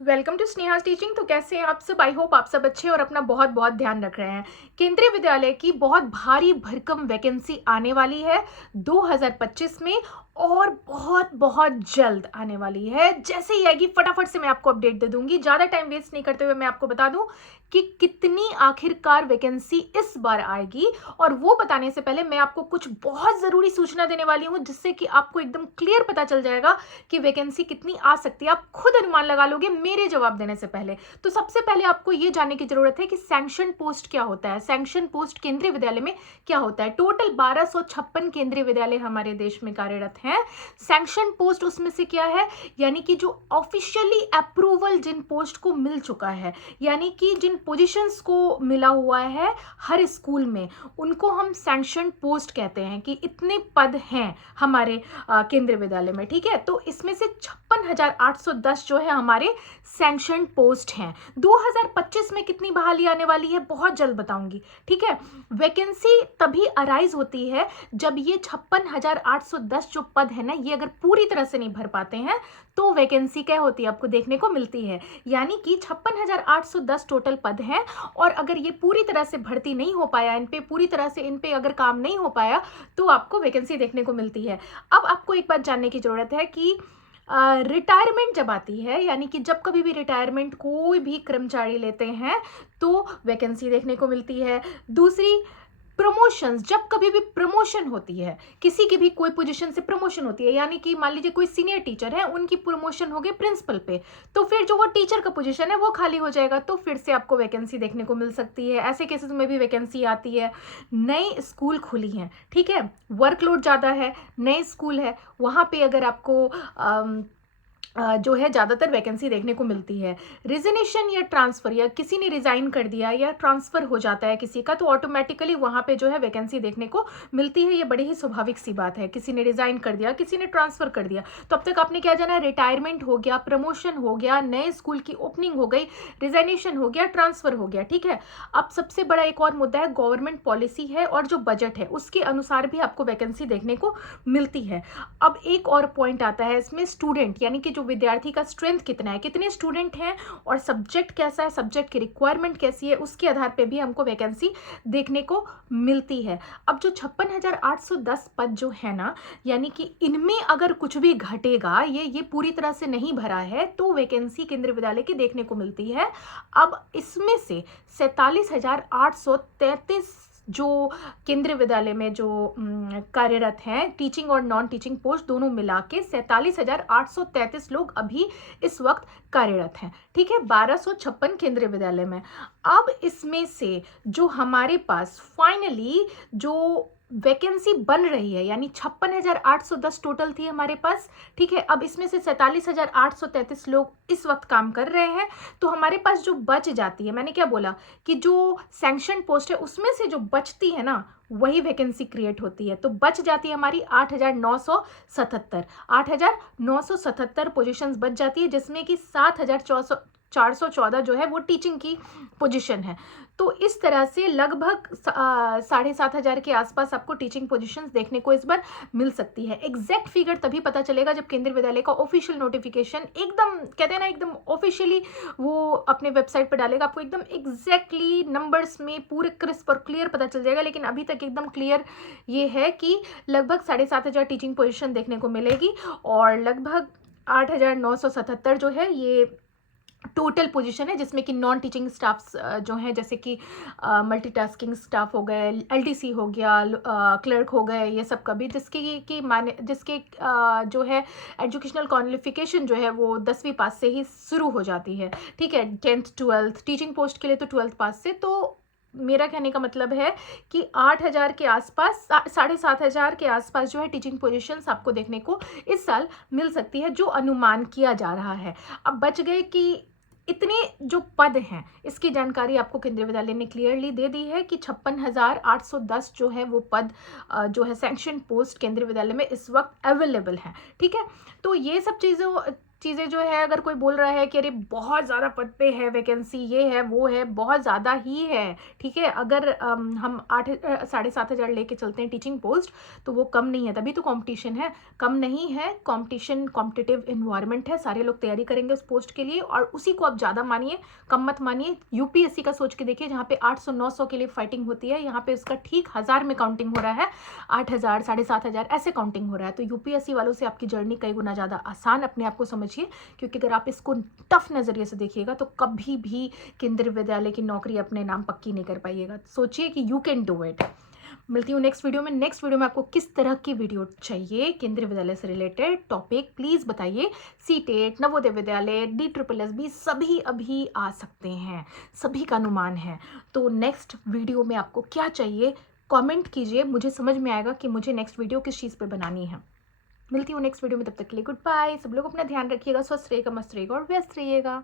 Welcome to स्नेहास teaching. तो कैसे हैं आप सब? आई होप आप सब अच्छे और अपना बहुत बहुत ध्यान रख रहे हैं। केंद्रीय विद्यालय की बहुत भारी भरकम वैकेंसी आने वाली है 2025 में और बहुत बहुत जल्द आने वाली है। जैसे ही आएगी फटाफट से मैं आपको अपडेट दे दूंगी। ज़्यादा टाइम वेस्ट नहीं करते हुए मैं आपको बता दूं कि कितनी आखिरकार वैकेंसी इस बार आएगी। और वो बताने से पहले मैं आपको कुछ बहुत ज़रूरी सूचना देने वाली हूँ, जिससे कि आपको एकदम क्लियर पता चल जाएगा कि वैकेंसी कितनी आ सकती है। आप खुद अनुमान लगा लोगे मेरे जवाब देने से पहले। तो सबसे पहले आपको ये जानने की जरूरत है कि सैंक्शन पोस्ट क्या होता है। सैंक्शन पोस्ट केंद्रीय विद्यालय में क्या होता है। टोटल 1256 केंद्रीय विद्यालय हमारे देश में कार्यरत हैं। सैंक्शन पोस्ट उसमें से क्या है, यानी कि जो ऑफिशियली अप्रूवल जिन पोस्ट को मिल चुका है, यानी कि जिन पोजीशंस को मिला हुआ है हर स्कूल में, उनको हम सैंक्शन पोस्ट कहते हैं कि इतने पद हैं हमारे केंद्रीय विद्यालय में। ठीक है, तो इसमें से 56,810 जो है हमारे सैंक्शन पोस्ट हैं। 2025 में कितनी बहाली आने वाली है बहुत जल्द बताऊंगी। ठीक है, वैकेंसी तभी अराइज होती है जब ये 56,810 जो पद है ना, ये अगर पूरी तरह से नहीं भर पाते हैं तो वैकेंसी क्या होती है, आपको देखने को मिलती है। यानी कि 56,810 टोटल पद हैं और अगर ये पूरी तरह से भर्ती नहीं हो पाया, इन पे पूरी तरह से इन पे अगर काम नहीं हो पाया तो आपको वैकेंसी देखने को मिलती है। अब आपको एक बात जानने की जरूरत है कि रिटायरमेंट जब आती है, यानी कि जब कभी भी रिटायरमेंट कोई भी कर्मचारी लेते हैं तो वैकेंसी देखने को मिलती है। दूसरी, प्रमोशंस, जब कभी भी प्रमोशन होती है, किसी की भी कोई पोजीशन से प्रमोशन होती है, यानी कि मान लीजिए कोई सीनियर टीचर है, उनकी प्रमोशन हो गई प्रिंसिपल पे, तो फिर जो वो टीचर का पोजीशन है वो खाली हो जाएगा, तो फिर से आपको वैकेंसी देखने को मिल सकती है। ऐसे केसेस में भी वैकेंसी आती है। नए स्कूल खुली हैं, ठीक है, वर्कलोड ज़्यादा है, नए स्कूल है, वहाँ पे अगर आपको जो है ज़्यादातर वैकेंसी देखने को मिलती है। रिजनेशन या ट्रांसफ़र, या किसी ने रिज़ाइन कर दिया या ट्रांसफ़र हो जाता है किसी का, तो ऑटोमेटिकली वहाँ पे जो है वैकेंसी देखने को मिलती है। ये बड़ी ही स्वाभाविक सी बात है। किसी ने रिज़ाइन कर दिया, किसी ने ट्रांसफ़र कर दिया, तो अब तक आपने क्या जाना, रिटायरमेंट हो गया, प्रमोशन हो गया, नए स्कूल की ओपनिंग हो गई, रिजाइनेशन हो गया, ट्रांसफ़र हो गया। ठीक है, अब सबसे बड़ा एक और मुद्दा है, गवर्नमेंट पॉलिसी है और जो बजट है उसके अनुसार भी आपको वैकेंसी देखने को मिलती है। अब एक और पॉइंट आता है इसमें, स्टूडेंट, यानी कि जो विद्यार्थी का स्ट्रेंथ कितना है, कितने स्टूडेंट हैं और सब्जेक्ट कैसा है, सब्जेक्ट की रिक्वायरमेंट कैसी है, उसके आधार पे भी हमको वैकेंसी देखने को मिलती है। अब जो 56,810 पद जो है ना, यानी कि इनमें अगर कुछ भी घटेगा, ये पूरी तरह से नहीं भरा है, तो वैकेंसी केंद्रीय विद्यालय की देखने को मिलती है। अब इसमें से 47,833 जो केंद्रीय विद्यालय में जो कार्यरत हैं, टीचिंग और नॉन टीचिंग पोस्ट दोनों मिला के 47,833 लोग अभी इस वक्त कार्यरत हैं। ठीक है, 1256 केंद्रीय विद्यालय में। अब इसमें से जो हमारे पास फाइनली जो वैकेंसी बन रही है, यानी 56,810 टोटल थी हमारे पास। ठीक है, अब इसमें से 47,833 लोग इस वक्त काम कर रहे हैं, तो हमारे पास जो बच जाती है, मैंने क्या बोला कि जो सैंक्शन पोस्ट है उसमें से जो बचती है ना, वही वैकेंसी क्रिएट होती है। तो बच जाती है हमारी 8,977, 8,977 पोजीशंस बच जाती है, जिसमें कि 7,414 जो है वो टीचिंग की पोजीशन है। तो इस तरह से लगभग 7,500 के आसपास आपको टीचिंग पोजीशंस देखने को इस बार मिल सकती है। एग्जैक्ट फिगर तभी पता चलेगा जब केंद्रीय विद्यालय का ऑफिशियल नोटिफिकेशन एकदम, कहते हैं ना, एकदम ऑफिशियली वो अपने वेबसाइट पर डालेगा, आपको एकदम एग्जैक्टली नंबर्स में पूरे क्रिस्प और क्लियर पता चल जाएगा। लेकिन अभी तक एकदम क्लियर ये है कि लगभग 7,500 टीचिंग पोजीशन देखने को मिलेगी और लगभग 8,977 जो है ये टोटल पोजीशन है, जिसमें कि नॉन टीचिंग स्टाफ्स जो हैं, जैसे कि मल्टीटास्किंग स्टाफ हो गए, एलडीसी हो गया, क्लर्क हो गए, ये सब का भी, जिसके जो है एजुकेशनल क्वालिफिकेशन जो है वो 10वीं पास से ही शुरू हो जाती है। ठीक है, 10th 12th टीचिंग पोस्ट के लिए तो 12th पास से। तो मेरा कहने का मतलब है कि 8,000 के आसपास, 7,500 के आसपास जो है टीचिंग पोजीशंस आपको देखने को इस साल मिल सकती है, जो अनुमान किया जा रहा है। अब बच गए कि इतने जो पद हैं, इसकी जानकारी आपको केंद्रीय विद्यालय ने क्लियरली दे दी है कि 56,810 जो है वो पद जो है सैंक्शन पोस्ट केंद्रीय विद्यालय में इस वक्त अवेलेबल हैं। ठीक है, तो ये सब चीज़ों चीज़ें जो है, अगर कोई बोल रहा है कि अरे बहुत ज़्यादा पद पे है वैकेंसी, ये है वो है, बहुत ज़्यादा ही है, ठीक है। अगर हम 7,500 लेके चलते हैं टीचिंग पोस्ट, तो वो कम नहीं है, तभी तो कंपटीशन है। कम नहीं है कंपटीशन, कॉम्पिटिटिव इन्वायरमेंट है, सारे लोग तैयारी करेंगे उस पोस्ट के लिए, और उसी को आप ज़्यादा मानिए, कम मत मानिए। यूपीएससी का सोच के देखिए, जहाँ पे 800-900 के लिए फाइटिंग होती है, यहाँ पे उसका ठीक 1000 में काउंटिंग हो रहा है, 8,000, 7,500 ऐसे काउंटिंग हो रहा है। तो यूपीएससी वालों से आपकी जर्नी कई गुना ज़्यादा आसान अपने आप को समझिए, क्योंकि अगर आप इसको टफ नज़रिए से देखिएगा तो कभी भी केंद्रीय विद्यालय की नौकरी अपने नाम पक्की नहीं कर पाइएगा। सोचिए कि यू कैन डू इट। मिलती हूँ नेक्स्ट वीडियो में। नेक्स्ट वीडियो में आपको किस तरह की वीडियो चाहिए केंद्रीय विद्यालय से रिलेटेड टॉपिक, प्लीज़ बताइए। सीटेट, नवोदय विद्यालय, DSSB सभी अभी आ सकते हैं, सभी का अनुमान है। तो नेक्स्ट वीडियो में आपको क्या चाहिए कमेंट कीजिए, मुझे समझ में आएगा कि मुझे नेक्स्ट वीडियो किस चीज़ पे बनानी है। मिलती हूँ नेक्स्ट वीडियो में, तब तक के लिए गुड बाय। सब लोग अपना ध्यान रखिएगा, स्वस्थ रहिएगा, मस्त रहिएगा और व्यस्त रहिएगा।